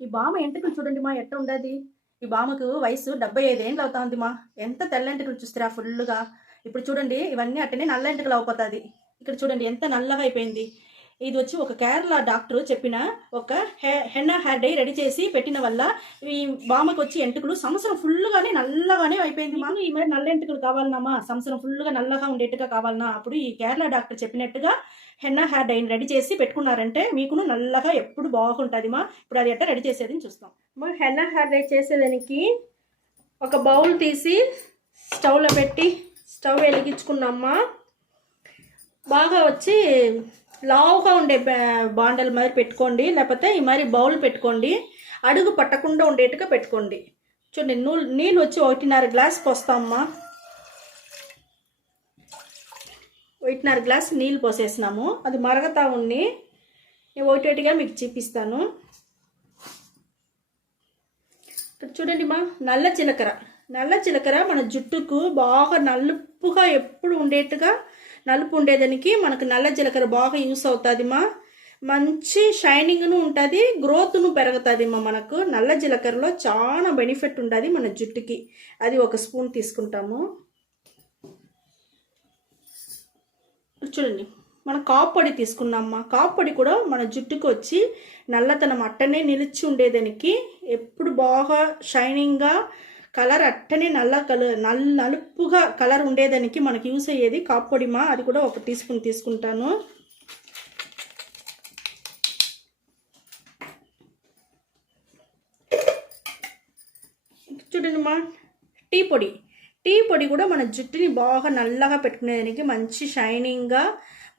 ఈ బామ ఎంటుకలు చూడండి మా ఎట్ట ఉండదు ఈ బామకు వయసు డెబ్బై ఐదు ఏండ్లు అవుతా మా ఎంత తెల్లంటికలు చూస్తారా ఫుల్గా ఇప్పుడు చూడండి ఇవన్నీ అట్టనే నల్ల ఎంటకలు అవుపోతుంది ఇక్కడ చూడండి ఎంత నల్లగా అయిపోయింది. ఇది వచ్చి ఒక కేరళ డాక్టర్ చెప్పిన ఒక హె హెన్నా హెయిర్ డై రెడీ చేసి పెట్టిన వల్ల ఈ బామకు వచ్చి ఎంటుకలు సంవత్సరం ఫుల్గానే నల్లగానే అయిపోయింది మా. ఈ మరి నల్ల ఎంటుకలు కావాలన్నామా? సంవత్సరం ఫుల్గా నల్లగా ఉండేట్టుగా కావాలన్నా? అప్పుడు ఈ కేరళ డాక్టర్ చెప్పినట్టుగా హెన్నా హెయిర్ డైని రెడీ చేసి పెట్టుకున్నారంటే మీకును నల్లగా ఎప్పుడు బాగుంటుంది మా. ఇప్పుడు అది ఎట్ట రెడీ చేసేది చూస్తాం. మా హెన్నా హెయిర్ డై చేసేదానికి ఒక బౌల్ తీసి స్టవ్లో పెట్టి స్టవ్ వెలిగించుకున్నామ్మా బాగా వచ్చి లావుగా ఉండే బాండల్ మాదిరి పెట్టుకోండి లేకపోతే ఈ మరి బౌల్ పెట్టుకోండి అడుగు పట్టకుండా ఉండేట్టుగా పెట్టుకోండి. చూడండి నూలు నీళ్ళు వచ్చి ఒకటిన్నర గ్లాస్ పోస్తామమ్మా. ఒకటిన్నర గ్లాస్ నీళ్ళు పోసేసినాము. అది మరగతా ఉన్ని నేను ఒకటిగా మీకు చూపిస్తాను. చూడండి మా నల్ల చిలకర. నల్ల చిలకర మన జుట్టుకు బాగా నలుపుగా ఎప్పుడు ఉండేట్టుగా నలుపు ఉండేదానికి మనకు నల్ల జీలకర్ర బాగా యూస్ అవుతుందిమా. మంచి షైనింగ్ను ఉంటుంది గ్రోత్ను పెరుగుతుందిమా మనకు. నల్ల జీలకర్రలో చాలా బెనిఫిట్ ఉంటుంది మన జుట్టుకి. అది ఒక స్పూన్ తీసుకుంటాము. చూడండి మన కాపు తీసుకున్నామ్మా కాపు కూడా మన జుట్టుకు వచ్చి నల్లతనం అట్టనే నిలిచి ఉండేదానికి. ఎప్పుడు బాగా షైనింగ్గా కలర్ అట్టనే నల్ల కలర్ నల్ నలుపుగా కలర్ ఉండేదానికి మనకి యూస్ అయ్యేది కాప్పొడిమా అది కూడా ఒక టీ స్పూన్ తీసుకుంటాను. చూడండి మా టీ పొడి. టీ పొడి కూడా మన జుట్టుని బాగా నల్లగా పెట్టుకునేదానికి మంచి షైనింగ్గా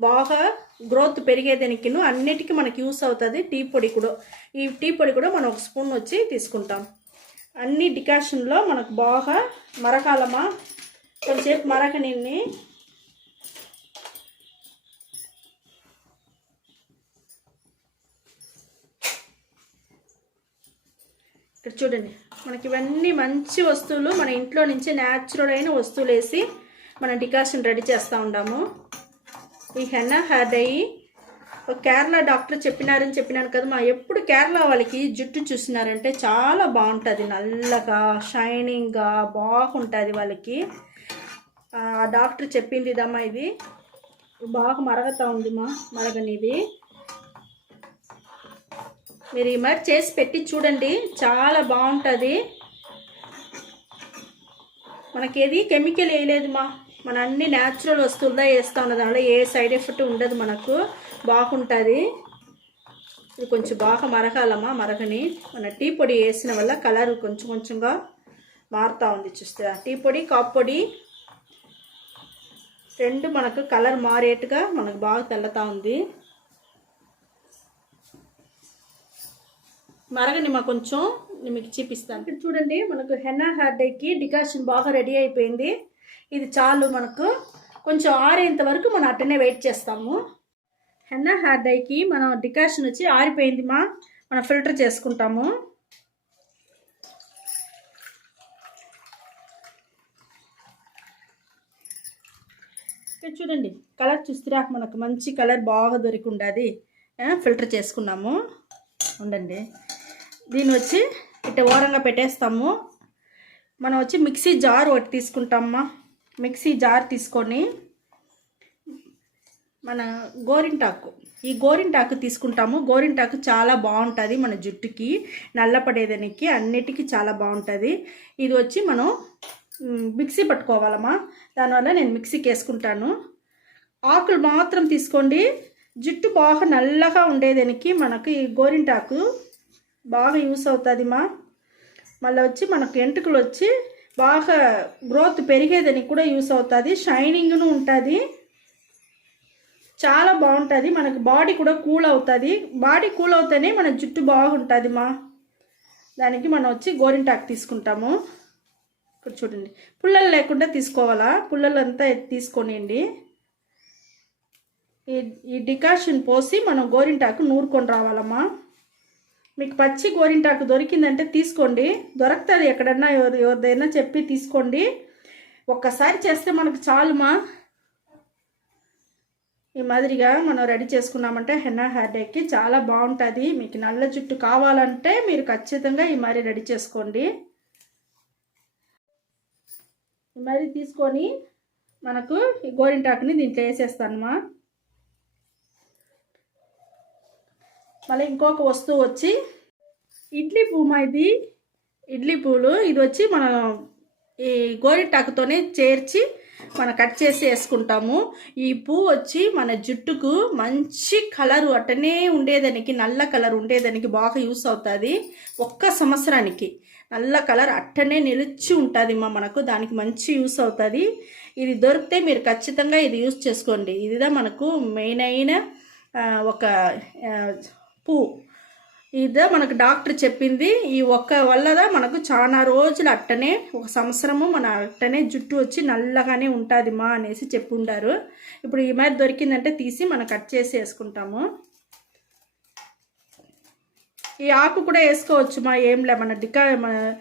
బాగా గ్రోత్ పెరిగేదానికి అన్నిటికీ మనకి యూస్ అవుతుంది టీ పొడి కూడా. ఈ టీ పొడి కూడా మనం ఒక స్పూన్ వచ్చి తీసుకుంటాం. అన్ని డికాషన్లో మనకు బాగా మరకాలమా? కొంచెంసేపు మరకనిన్ని ఇక్కడ చూడండి మనకి ఇవన్నీ మంచి వస్తువులు మన ఇంట్లో నుంచి న్యాచురల్ అయిన వస్తువులు వేసి మనం డికాషన్ రెడీ చేస్తూ ఉన్నాము ఈ హెన్న హెయిర్ అయ్యి కేరళ డాక్టర్ చెప్పినారని చెప్పినాను కదా మా ఎప్పుడు కేరళ వాళ్ళకి జుట్టు చూసినారంటే చాలా బాగుంటుంది. నల్లగా షైనింగ్గా బాగుంటుంది వాళ్ళకి. ఆ డాక్టర్ చెప్పింది ఇదమ్మా ఇది. బాగా మరగతా ఉంది మా మరగనిది. మీరు ఈ మరి చేసి పెట్టి చూడండి. చాలా బాగుంటుంది. మనకేది కెమికల్ వేయలేదు మా మన అన్ని న్యాచురల్ వస్తువుల్లో వేస్తా ఉన్నది దానిలో ఏ సైడ్ ఎఫెక్ట్ ఉండదు మనకు. బాగుంటుంది. ఇది కొంచెం బాగా మరగాలమ్మా మరగని. మన టీ పొడి వేసిన వల్ల కలర్ కొంచెం కొంచెంగా మారుతూ ఉంది చూస్తే. టీ పొడి కాపు పొడి రెండు మనకు కలర్ మారేట్టుగా మనకు బాగా తెల్లతా ఉంది. మరగని మా కొంచెం మీకు చూపిస్తాను. చూడండి మనకు హెన్నా హెయిర్ డైకి డికాషన్ బాగా రెడీ అయిపోయింది. ఇది చాలు మనకు. కొంచెం ఆరేంత వరకు మనం అట్టనే వెయిట్ చేస్తాము. హెన్నా హార్డైకి మనం డికాషన్ వచ్చి ఆరిపోయింది మా. మనం ఫిల్టర్ చేసుకుంటాము. చూడండి కలర్ చూస్తురా? మనకు మంచి కలర్ బాగా దొరికిండది. ఫిల్టర్ చేసుకున్నాము. ఉండండి. దీన్ని వచ్చి ఇట్ట ఓరంగా పెట్టేస్తాము. మనం వచ్చి మిక్సీ జార్ ఒకటి తీసుకుంటామమ్మా మిక్సీ జార్ తీసుకొని మన గోరింటాకు. ఈ గోరింటాకు తీసుకుంటాము. గోరింటాకు చాలా బాగుంటుంది మన జుట్టుకి నల్లపడేదానికి అన్నిటికీ చాలా బాగుంటుంది. ఇది వచ్చి మనం మిక్సీ పట్టుకోవాలమ్మా. దానివల్ల నేను మిక్సీకి వేసుకుంటాను. ఆకులు మాత్రం తీసుకోండి. జుట్టు బాగా నల్లగా ఉండేదానికి మనకి ఈ గోరింటాకు బాగా యూస్ అవుతుందిమా. మళ్ళీ వచ్చి మనకు ఎంటుకలు వచ్చి బాగా గ్రోత్ పెరిగేదానికి కూడా యూస్ అవుతుంది. షైనింగ్ను ఉంటుంది. చాలా బాగుంటుంది. మనకు బాడీ కూడా కూల్ అవుతుంది. బాడీ కూల్ అవుతేనే మన జుట్టు బాగుంటుంది మా. దానికి మనం వచ్చి గోరింటాకు తీసుకుంటాము. ఇక్కడ చూడండి. పుల్లలు లేకుండా తీసుకోవాలా? పుల్లలు అంతా తీసుకోనియండి. ఈ ఈ డికాషన్ పోసి మనం గోరింటాకు నూరుకొని రావాలమ్మా. మీకు పచ్చి గోరింటాకు దొరికిందంటే తీసుకోండి. దొరుకుతుంది ఎక్కడన్నా ఎవరు ఎవరిదైనా చెప్పి తీసుకోండి. ఒక్కసారి చేస్తే మనకు చాలుమా? ఈ మాదిరిగా మనం రెడీ చేసుకున్నామంటే హెన్నా హెయిర్ డేకి చాలా బాగుంటుంది. మీకు నల్ల జుట్టు కావాలంటే మీరు ఖచ్చితంగా ఈ మరి రెడీ చేసుకోండి. ఈ మరి తీసుకొని మనకు ఈ గోరింటాకుని దీంట్లో వేసేస్తానమ్మా. మళ్ళీ ఇంకొక వస్తువు వచ్చి ఇడ్లీ పువ్వు ఇది. ఇడ్లీ పూలు ఇది వచ్చి మనం ఈ గోరింటాకుతోనే చేర్చి మనం కట్ చేసి వేసుకుంటాము. ఈ పువ్వు వచ్చి మన జుట్టుకు మంచి కలరు అట్టనే ఉండేదానికి నల్ల కలర్ ఉండేదానికి బాగా యూస్ అవుతుంది. ఒక్క సంవత్సరానికి నల్ల కలర్ అట్టనే నిలిచి ఉంటుంది మా మనకు. దానికి మంచి యూస్ అవుతుంది. ఇది దొరికితే మీరు ఖచ్చితంగా ఇది యూస్ చేసుకోండి. ఇదిదా మనకు మెయిన్ అయిన ఒక పువ్వు ఇదే మనకు డాక్టర్ చెప్పింది. ఈ ఒక్క వల్లదా మనకు చాలా రోజులు అట్టనే ఒక సంవత్సరము మన అట్టనే జుట్టు వచ్చి నల్లగానే ఉంటుంది మా అనేసి చెప్పుండారు. ఇప్పుడు ఈ మాదిరి దొరికిందంటే తీసి మనం కట్ చేసి వేసుకుంటాము ఈ ఆకు కూడా వేసుకోవచ్చు మా ఏంలే మన డికా మన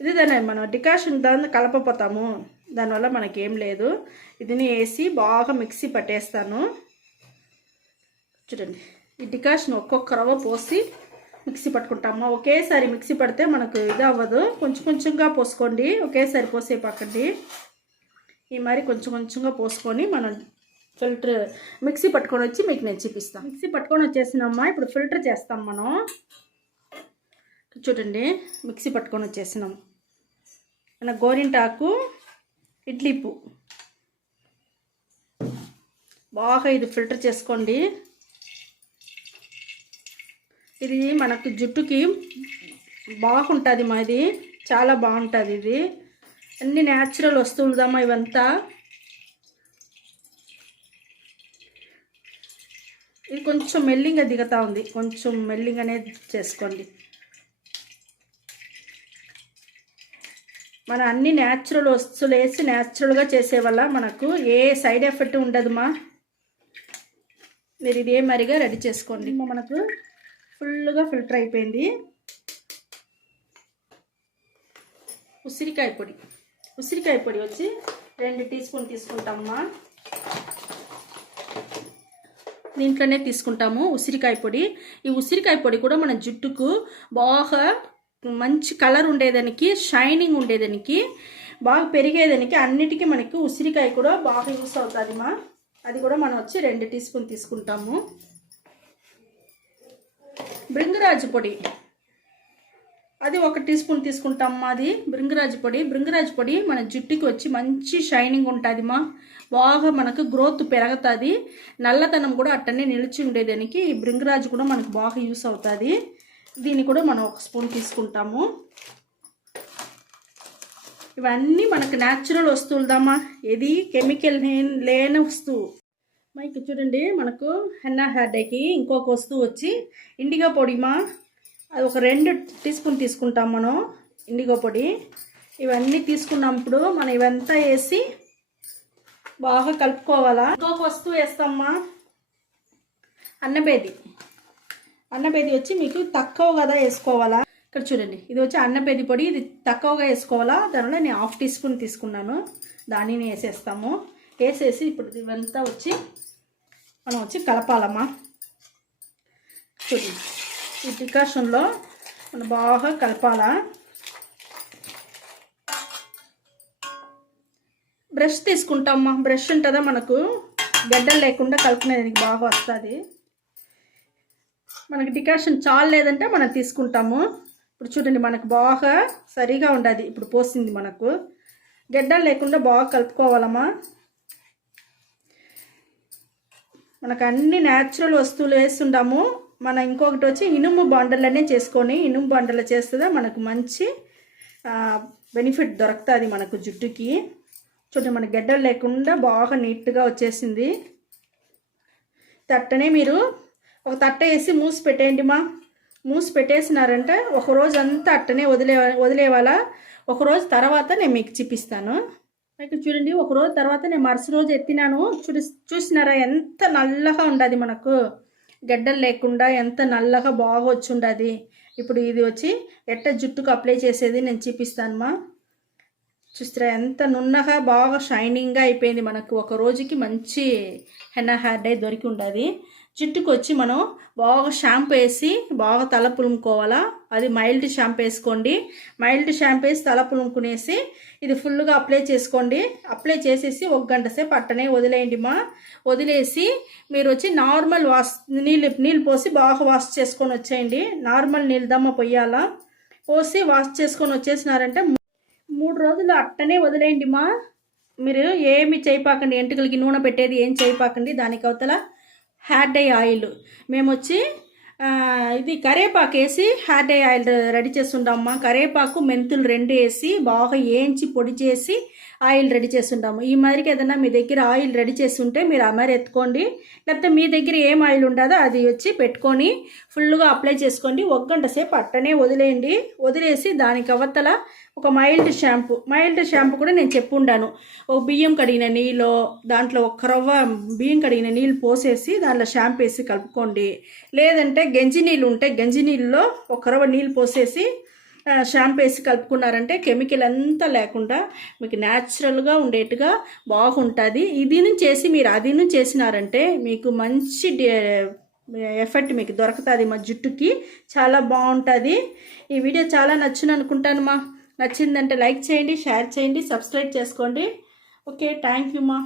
ఇది దాని మనం డికాషన్ దాన్ని కలపపోతాము. దానివల్ల మనకేం లేదు. ఇదిని వేసి బాగా మిక్సీ పట్టేస్తాను. చూడండి. ఈ డికాషన్ ఒక్కొక్క రవ్వ పోసి మిక్సీ పట్టుకుంటాము ఒకేసారి మిక్సీ పడితే మనకు ఇది అవ్వదు. కొంచెం కొంచెంగా పోసుకోండి. ఒకేసారి పోసే పక్కండి ఈ మరి కొంచెం కొంచెంగా పోసుకొని మనం ఫిల్టర్ మిక్సీ పట్టుకొని వచ్చి మీకు నేను చూపిస్తాను. మిక్సీ పట్టుకొని వచ్చేసినమ్మా ఇప్పుడు ఫిల్టర్ చేస్తాం మనం. చూడండి మిక్సీ పట్టుకొని వచ్చేసినాం. మన గోరింటాకు ఇడ్లీ పువ్వు. బాగా ఇది ఫిల్టర్ చేసుకోండి. ఇది మనకు జుట్టుకి బాగుంటుంది మా ఇది. చాలా బాగుంటుంది ఇది. అన్ని న్యాచురల్ వస్తువులదమ్మా ఇవంతా. ఇది కొంచెం మెల్లింగా దిగుతా ఉంది. కొంచెం మెల్లింగానే చేసుకోండి. మన అన్ని న్యాచురల్ వస్తువులు వేసి న్యాచురల్గా చేసే వల్ల మనకు ఏ సైడ్ ఎఫెక్ట్ ఉండదుమా? మీరు ఇదే మరిగా రెడీ చేసుకోండి. మనకు ఫుల్గా ఫిల్టర్ అయిపోయింది. ఉసిరికాయ పొడి. ఉసిరికాయ పొడి వచ్చి రెండు టీ స్పూన్ తీసుకుంటామమ్మా. దీంట్లోనే తీసుకుంటాము ఉసిరికాయ పొడి. ఈ ఉసిరికాయ పొడి కూడా మన జుట్టుకు బాగా మంచి కలర్ ఉండేదానికి షైనింగ్ ఉండేదానికి బాగా పెరిగేదానికి అన్నిటికీ మనకి ఉసిరికాయ కూడా బాగా యూస్ అవుతుంది మా అది కూడా మనం వచ్చి రెండు టీ స్పూన్ తీసుకుంటాము. బృంగరాజు పొడి. అది ఒక టీ స్పూన్ తీసుకుంటాం మాది బృంగరాజు పొడి. బృంగరాజు పొడి మన జుట్టుకి వచ్చి మంచి షైనింగ్ ఉంటుంది మా. బాగా మనకు గ్రోత్ పెరుగుతుంది. నల్లతనం కూడా అట్టనే నిలిచి ఉండేదానికి ఈ బృంగరాజు కూడా మనకు బాగా యూస్ అవుతుంది. దీన్ని కూడా మనం ఒక స్పూన్ తీసుకుంటాము. ఇవన్నీ మనకు న్యాచురల్ వస్తువులదమ్మా ఏది కెమికల్ లేని వస్తువు. మైక్ చూడండి మనకు హెన్నా హెయిర్ డేకి ఇంకొక వస్తువు వచ్చి ఇండిగో పొడిమా అది ఒక రెండు టీ స్పూన్ తీసుకుంటాం మనం ఇండిగో పొడి. ఇవన్నీ తీసుకున్నప్పుడు మనం ఇవంతా వేసి బాగా కలుపుకోవాలా. ఇంకొక వస్తువు వేస్తామ్మా అన్నబేది అన్నబేది వచ్చి మీకు తక్కువ కదా వేసుకోవాలా. ఇక్కడ చూడండి ఇది వచ్చి అన్నబేది పొడి ఇది తక్కువగా వేసుకోవాలా. దానివల్ల నేను హాఫ్ టీ స్పూన్ తీసుకున్నాను. దానిని వేసేస్తాము. వేసేసి ఇప్పుడు ఇవంతా వచ్చి మనం వచ్చి కలపాలమ్మా. చూడండి ఈ డికాషన్లో మనం బాగా కలపాలా? బ్రష్ తీసుకుంటామమ్మా. బ్రష్ ఉంటుందా మనకు? గడ్డలు లేకుండా కలుపుకునేదానికి బాగా వస్తుంది. మనకి డికాషన్ చాలు లేదంటే మనం తీసుకుంటాము. ఇప్పుడు చూడండి మనకు బాగా సరిగా ఉండదు. ఇప్పుడు పోసింది మనకు. గడ్డలు లేకుండా బాగా కలుపుకోవాలమ్మా. మనకు అన్ని న్యాచురల్ వస్తువులు వేస్తుంటాము. మన ఇంకొకటి వచ్చి ఇనుము బండలనే చేసుకొని ఇనుము బండలు చేస్తుందా మనకు మంచి బెనిఫిట్ దొరుకుతుంది మనకు జుట్టుకి. చూడండి మన గడ్డలు లేకుండా బాగా నీట్గా వచ్చేసింది. తట్టనే మీరు ఒక తట్ట వేసి మూసి పెట్టేయండి మా. మూసి పెట్టేసినారంటే ఒకరోజు అంతా అట్టనే వదిలే వదిలేవాలా. ఒకరోజు తర్వాత నేను మీకు చూపిస్తాను. అయితే చూడండి ఒక రోజు తర్వాత నేను మరుసటి రోజు ఎత్తినాను. చూసి చూసినారా? ఎంత నల్లగా ఉండదు మనకు. గడ్డలు లేకుండా ఎంత నల్లగా బాగా వచ్చి ఉండదు ఇప్పుడు ఇది వచ్చి ఎట్ట జుట్టుకు అప్లై చేసేది నేను చూపిస్తానమ్మా చూస్తారా ఎంత నున్నగా బాగా షైనింగ్గా అయిపోయింది మనకు. ఒక రోజుకి మంచి హెన్నా హెయిర్ డై దొరికి ఉండదు జుట్టుకు వచ్చి మనం బాగా షాంపూ వేసి బాగా తల పులుముకోవాలా? అది మైల్డ్ షాంపూ వేసుకోండి. మైల్డ్ షాంపూ వేసి తల పులుముకునేసి ఇది ఫుల్గా అప్లై చేసుకోండి. అప్లై చేసేసి ఒక గంట సేపు అట్టనే వదిలేయండి మా. వదిలేసి మీరు వచ్చి నార్మల్ వాష్ నీళ్ళు నీళ్ళు పోసి బాగా వాష్ చేసుకొని వచ్చేయండి. నార్మల్ నీళ్ళు దమ్మ పొయ్యాలా? పోసి వాష్ చేసుకొని వచ్చేసినారంటే మూడు రోజులు అట్టనే వదిలేయండి మా. మీరు ఏమి చేయపాకండి ఎంటుకలకి నూనె పెట్టేది ఏం చేయపాకండి దానికి అవతల హ్యాడ్ డై ఆయిల్. మేము వచ్చి ఇది కరేపాకు వేసి హ్యాడ్ డై ఆయిల్ రెడీ చేస్తుంటామమ్మా కరేపాకు మెంతులు రెండు వేసి బాగా వేయించి పొడి చేసి ఆయిల్ రెడీ చేస్తుంటాము ఈ మాదిరికి ఏదైనా మీ దగ్గర ఆయిల్ రెడీ చేసి ఉంటే మీరు ఆ మరి ఎత్తుకోండి లేకపోతే మీ దగ్గర ఏం ఆయిల్ ఉండదో అది వచ్చి పెట్టుకొని ఫుల్గా అప్లై చేసుకోండి. ఒక గంట సేపు అట్టనే వదిలేయండి. వదిలేసి దానికి అవతల ఒక మైల్డ్ షాంపూ మైల్డ్ షాంపూ కూడా నేను చెప్పుండాను. ఒక బియ్యం కడిగిన నీళ్ళు దాంట్లో ఒక రవ్వ బియ్యం కడిగిన నీళ్ళు పోసేసి దాంట్లో షాంపూ వేసి కలుపుకోండి. లేదంటే గంజి నీళ్ళు ఉంటే గంజి నీళ్ళలో ఒక రవ్వ నీళ్ళు పోసేసి షాంపూ వేసి కలుపుకున్నారంటే కెమికల్ అంతా లేకుండా మీకు న్యాచురల్గా ఉండేట్టుగా బాగుంటుంది. ఇది నుంచి చేసి మీరు అది నుంచి చేసినారంటే మీకు మంచి ఎఫెక్ట్ మీకు దొరుకుతుంది మా జుట్టుకి. చాలా బాగుంటుంది. ఈ వీడియో చాలా నచ్చును అనుకుంటాను మా. నచ్చిందంటే లైక్ చేయండి షేర్ చేయండి సబ్స్క్రైబ్ చేసుకోండి. ఓకే థ్యాంక్ యూ మా.